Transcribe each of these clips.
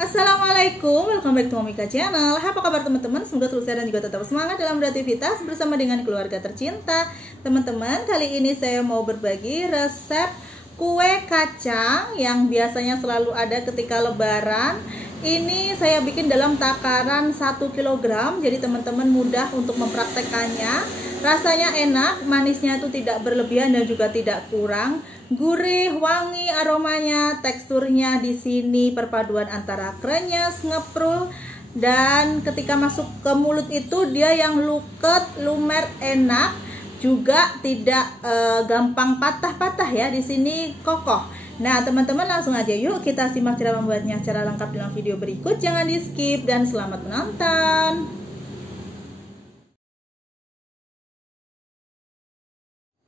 Assalamualaikum, welcome back to Momika Channel. Apa kabar teman-teman? Semoga selalu sehat dan juga tetap semangat dalam beraktivitas bersama dengan keluarga tercinta. Teman-teman, kali ini saya mau berbagi resep kue kacang yang biasanya selalu ada ketika lebaran. Ini saya bikin dalam takaran 1 kg, jadi teman-teman mudah untuk mempraktekannya. Rasanya enak, manisnya itu tidak berlebihan dan juga tidak kurang. Gurih, wangi aromanya, teksturnya di sini perpaduan antara krenyes, ngeprul, dan ketika masuk ke mulut itu dia yang luket, lumer, enak, juga tidak gampang patah-patah ya, di sini kokoh. Nah teman-teman, langsung aja yuk kita simak cara membuatnya secara lengkap dalam video berikut. Jangan di skip dan selamat menonton.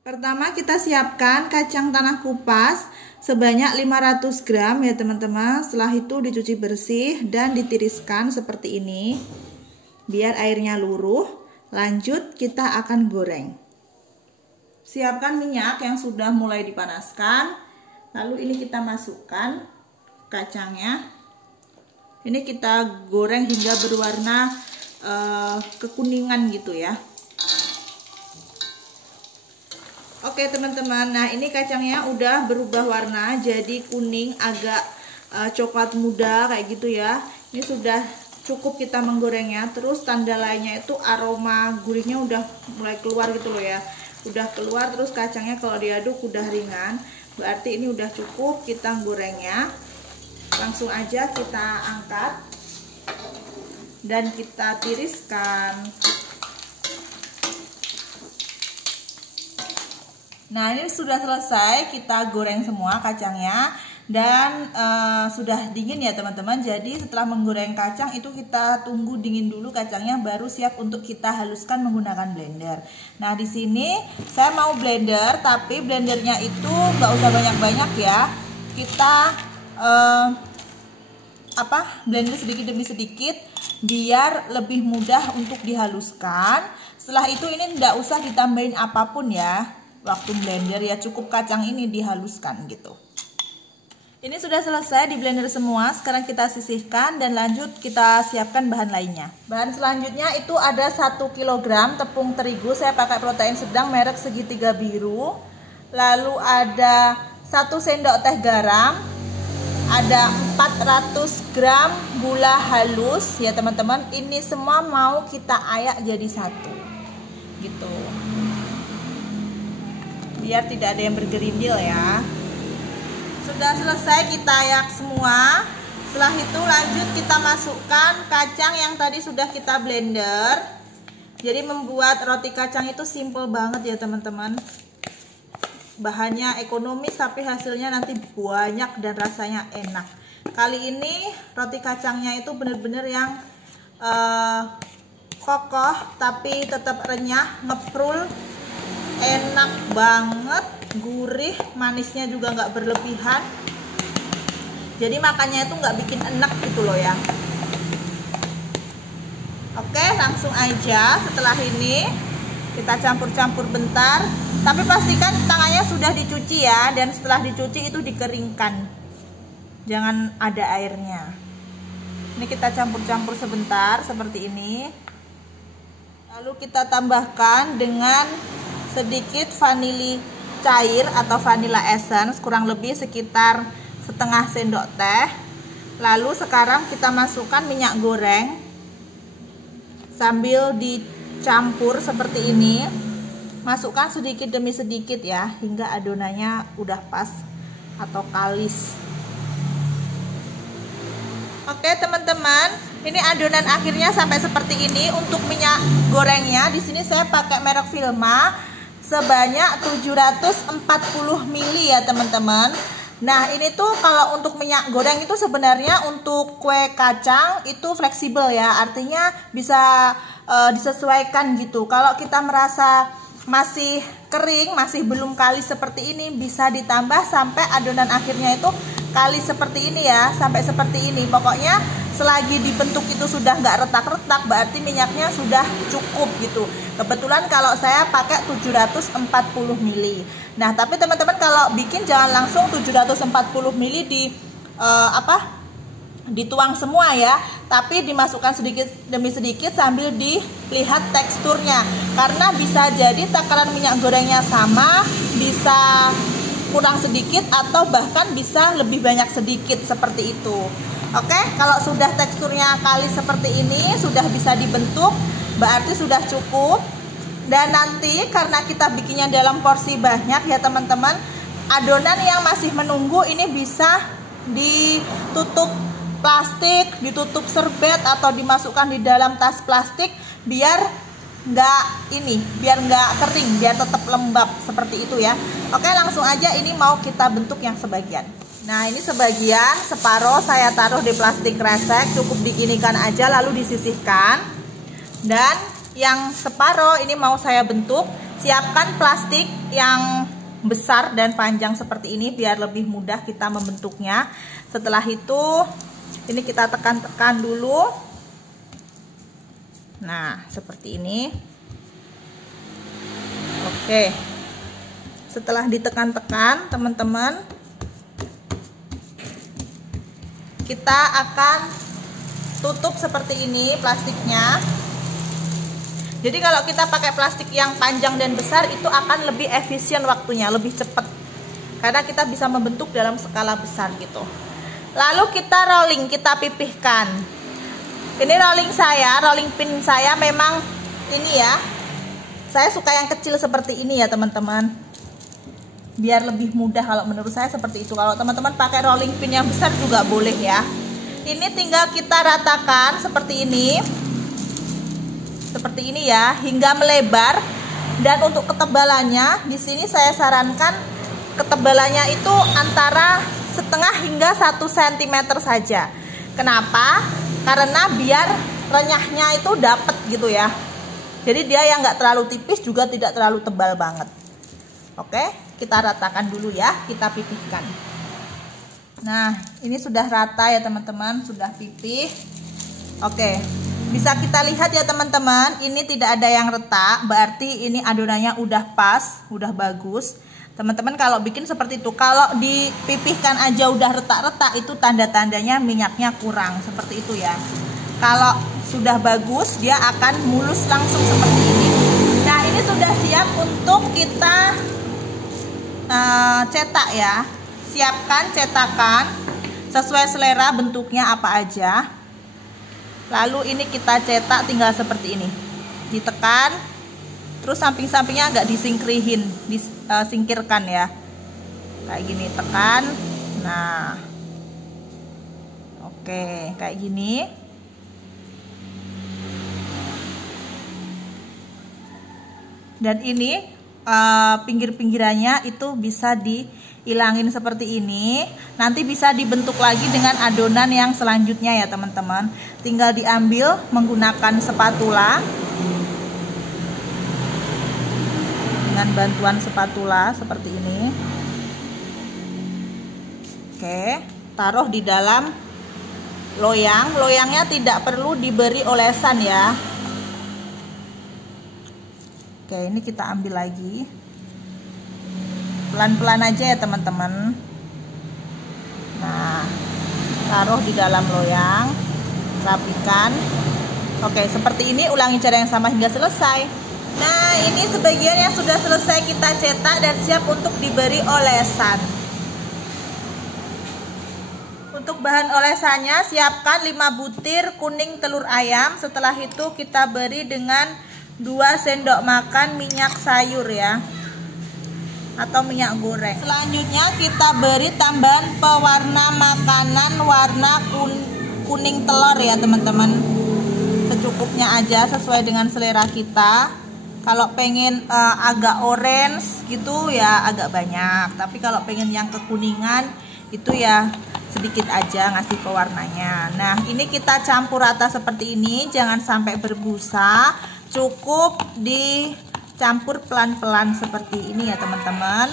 Pertama kita siapkan kacang tanah kupas sebanyak 500 gram ya teman-teman. Setelah itu dicuci bersih dan ditiriskan seperti ini biar airnya luruh. Lanjut kita akan goreng. Siapkan minyak yang sudah mulai dipanaskan. Lalu ini kita masukkan kacangnya. Ini kita goreng hingga berwarna kekuningan gitu ya. Oke teman-teman, nah ini kacangnya udah berubah warna jadi kuning agak coklat muda kayak gitu ya. Ini sudah cukup kita menggorengnya. Terus tanda lainnya itu aroma gurihnya udah mulai keluar gitu loh ya. Udah keluar, terus kacangnya kalau diaduk udah ringan. Berarti ini udah cukup kita gorengnya. Langsung aja kita angkat dan kita tiriskan. Nah ini sudah selesai, kita goreng semua kacangnya dan sudah dingin ya teman-teman. Jadi setelah menggoreng kacang itu kita tunggu dingin dulu kacangnya, baru siap untuk kita haluskan menggunakan blender. Nah di sini saya mau blender, tapi blendernya itu nggak usah banyak-banyak ya. Kita blender sedikit demi sedikit biar lebih mudah untuk dihaluskan. Setelah itu ini nggak usah ditambahin apapun ya. Waktu blender ya, cukup kacang ini dihaluskan gitu. Ini sudah selesai di blender semua. Sekarang kita sisihkan dan lanjut kita siapkan bahan lainnya. Bahan selanjutnya itu ada 1 kg tepung terigu. Saya pakai protein sedang merek segitiga biru. Lalu ada 1 sendok teh garam. Ada 400 gram gula halus ya teman-teman. Ini semua mau kita ayak jadi satu gitu, biar tidak ada yang bergerindil ya. Sudah selesai kita ayak semua. Setelah itu lanjut kita masukkan kacang yang tadi sudah kita blender. Jadi membuat roti kacang itu simple banget ya teman-teman. Bahannya ekonomis tapi hasilnya nanti banyak dan rasanya enak. Kali ini roti kacangnya itu benar-benar yang kokoh tapi tetap renyah, ngeprul, enak banget, gurih, manisnya juga nggak berlebihan. Jadi makannya itu nggak bikin enak gitu loh ya. Oke, langsung aja. Setelah ini kita campur-campur bentar. Tapi pastikan tangannya sudah dicuci ya. Dan setelah dicuci itu dikeringkan. Jangan ada airnya. Ini kita campur-campur sebentar seperti ini. Lalu kita tambahkan dengan sedikit vanili cair atau vanilla essence, kurang lebih sekitar setengah sendok teh. Lalu sekarang kita masukkan minyak goreng sambil dicampur seperti ini. Masukkan sedikit demi sedikit ya, hingga adonannya udah pas atau kalis. Oke teman-teman, ini adonan akhirnya sampai seperti ini. Untuk minyak gorengnya di sini saya pakai merek Vilma sebanyak 740 ml ya teman-teman. Nah ini tuh kalau untuk minyak goreng itu sebenarnya untuk kue kacang itu fleksibel ya, artinya bisa disesuaikan gitu. Kalau kita merasa masih kering, masih belum kalis seperti ini, bisa ditambah sampai adonan akhirnya itu kalis seperti ini ya, sampai seperti ini. Pokoknya selagi dibentuk itu sudah nggak retak-retak, berarti minyaknya sudah cukup gitu. Kebetulan kalau saya pakai 740 ml. Nah tapi teman-teman kalau bikin jangan langsung 740 ml dituang semua ya, tapi dimasukkan sedikit demi sedikit sambil dilihat teksturnya, karena bisa jadi takaran minyak gorengnya sama, bisa kurang sedikit, atau bahkan bisa lebih banyak sedikit seperti itu. Oke, kalau sudah teksturnya kalis seperti ini, sudah bisa dibentuk, berarti sudah cukup. Dan nanti karena kita bikinnya dalam porsi banyak ya teman-teman, adonan yang masih menunggu ini bisa ditutup plastik, ditutup serbet, atau dimasukkan di dalam tas plastik biar biar nggak kering, biar tetap lembab seperti itu ya. Oke, langsung aja ini mau kita bentuk yang sebagian. Nah, ini sebagian, separuh saya taruh di plastik kresek, cukup diginikan aja lalu disisihkan. Dan yang separuh ini mau saya bentuk. Siapkan plastik yang besar dan panjang seperti ini biar lebih mudah kita membentuknya. Setelah itu ini kita tekan-tekan dulu. Nah, seperti ini. Oke. Setelah ditekan-tekan, teman-teman, kita akan tutup seperti ini plastiknya. Jadi kalau kita pakai plastik yang panjang dan besar itu akan lebih efisien waktunya, lebih cepat. Karena kita bisa membentuk dalam skala besar gitu. Lalu kita rolling, kita pipihkan. Ini rolling pin saya memang ini ya. Saya suka yang kecil seperti ini ya teman-teman. Biar lebih mudah, kalau menurut saya seperti itu. Kalau teman-teman pakai rolling pin yang besar juga boleh ya. Ini tinggal kita ratakan seperti ini. Seperti ini ya, hingga melebar. Dan untuk ketebalannya, di sini saya sarankan ketebalannya itu antara setengah hingga 1 cm saja. Kenapa? Karena biar renyahnya itu dapet gitu ya. Jadi dia yang nggak terlalu tipis juga tidak terlalu tebal banget. Oke, kita ratakan dulu ya, kita pipihkan. Nah, ini sudah rata ya teman-teman, sudah pipih. Oke, bisa kita lihat ya teman-teman, ini tidak ada yang retak, berarti ini adonannya udah pas, udah bagus. Teman-teman kalau bikin seperti itu, kalau dipipihkan aja udah retak-retak, itu tanda-tandanya minyaknya kurang, seperti itu ya. Kalau sudah bagus, dia akan mulus langsung seperti ini. Nah, ini sudah siap untuk kita cetak ya. Siapkan cetakan sesuai selera bentuknya apa aja. Lalu ini kita cetak tinggal seperti ini. Ditekan, terus samping-sampingnya agak disingkirkan ya. Kayak gini, tekan. Nah, oke, kayak gini. Dan ini pinggir-pinggirannya itu bisa dihilangin seperti ini. Nanti bisa dibentuk lagi dengan adonan yang selanjutnya ya teman-teman. Tinggal diambil menggunakan spatula. Dengan bantuan spatula seperti ini. Oke, taruh di dalam loyang. Loyangnya tidak perlu diberi olesan ya. Oke, ini kita ambil lagi. Pelan-pelan aja ya teman-teman. Nah, taruh di dalam loyang, rapikan. Oke, seperti ini, ulangi cara yang sama hingga selesai. Nah, ini sebagian yang sudah selesai kita cetak dan siap untuk diberi olesan. Untuk bahan olesannya, siapkan 5 butir kuning telur ayam. Setelah itu kita beri dengan 2 sendok makan minyak sayur ya, atau minyak goreng. Selanjutnya kita beri tambahan pewarna makanan warna kuning telur ya teman-teman. Secukupnya aja sesuai dengan selera kita. Kalau pengen agak orange gitu ya agak banyak, tapi kalau pengen yang kekuningan itu ya sedikit aja ngasih pewarnanya. Nah, ini kita campur rata seperti ini, jangan sampai berbusa. Cukup dicampur pelan-pelan seperti ini ya teman-teman.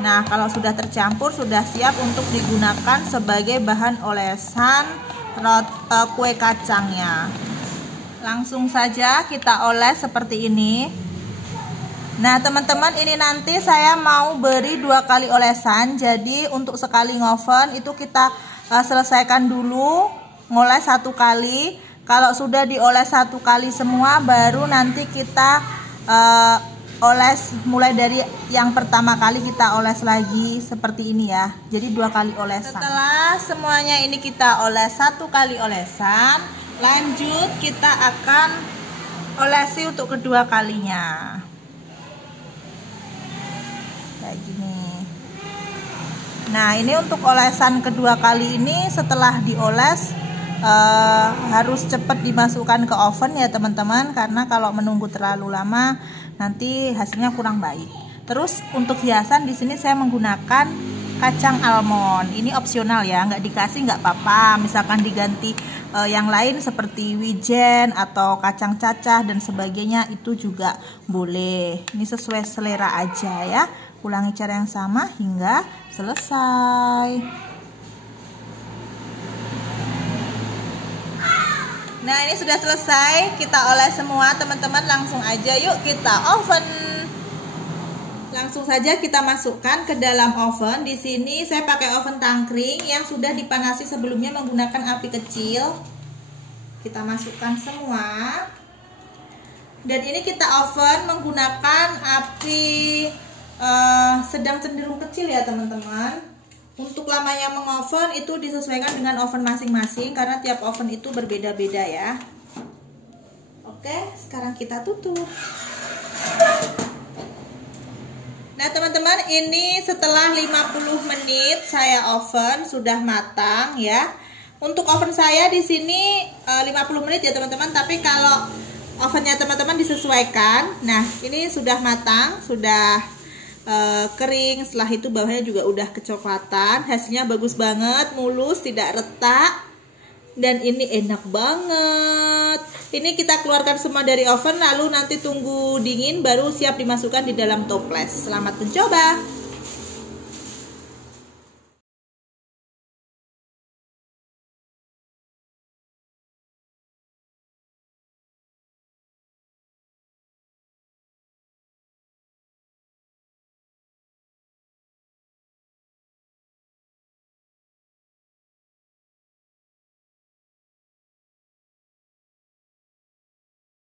Nah, kalau sudah tercampur, sudah siap untuk digunakan sebagai bahan olesan kue kacangnya. Langsung saja kita oles seperti ini. Nah teman-teman, ini nanti saya mau beri 2 kali olesan. Jadi untuk sekali ngoven itu kita selesaikan dulu ngoles 1 kali. Kalau sudah dioles 1 kali semua, baru nanti kita oles mulai dari yang pertama kali kita oles lagi seperti ini ya. Jadi 2 kali olesan. Setelah semuanya ini kita oles 1 kali olesan, lanjut kita akan olesi untuk kedua kalinya. Kayak gini. Nah, ini untuk olesan kedua kali ini setelah dioles harus cepat dimasukkan ke oven ya teman-teman, karena kalau menunggu terlalu lama nanti hasilnya kurang baik. Terus untuk hiasan di sini saya menggunakan kacang almond. Ini opsional ya, nggak dikasih nggak apa-apa. Misalkan diganti yang lain seperti wijen atau kacang cacah dan sebagainya itu juga boleh. Ini sesuai selera aja ya. Ulangi cara yang sama hingga selesai. Nah, ini sudah selesai, kita oles semua teman-teman. Langsung aja yuk kita oven. Langsung saja kita masukkan ke dalam oven. Di sini saya pakai oven tangkring yang sudah dipanasi sebelumnya menggunakan api kecil. Kita masukkan semua. Dan ini kita oven menggunakan api sedang cenderung kecil ya teman-teman. Untuk lamanya mengoven itu disesuaikan dengan oven masing-masing, karena tiap oven itu berbeda-beda ya. Oke, sekarang kita tutup. Nah teman-teman, ini setelah 50 menit saya oven sudah matang ya. Untuk oven saya di sini 50 menit ya teman-teman, tapi kalau ovennya teman-teman disesuaikan. Nah, ini sudah matang, sudah kering. Setelah itu bawahnya juga udah kecoklatan. Hasilnya bagus banget, mulus, tidak retak, dan ini enak banget. Ini kita keluarkan semua dari oven, lalu nanti tunggu dingin baru siap dimasukkan di dalam toples. Selamat mencoba.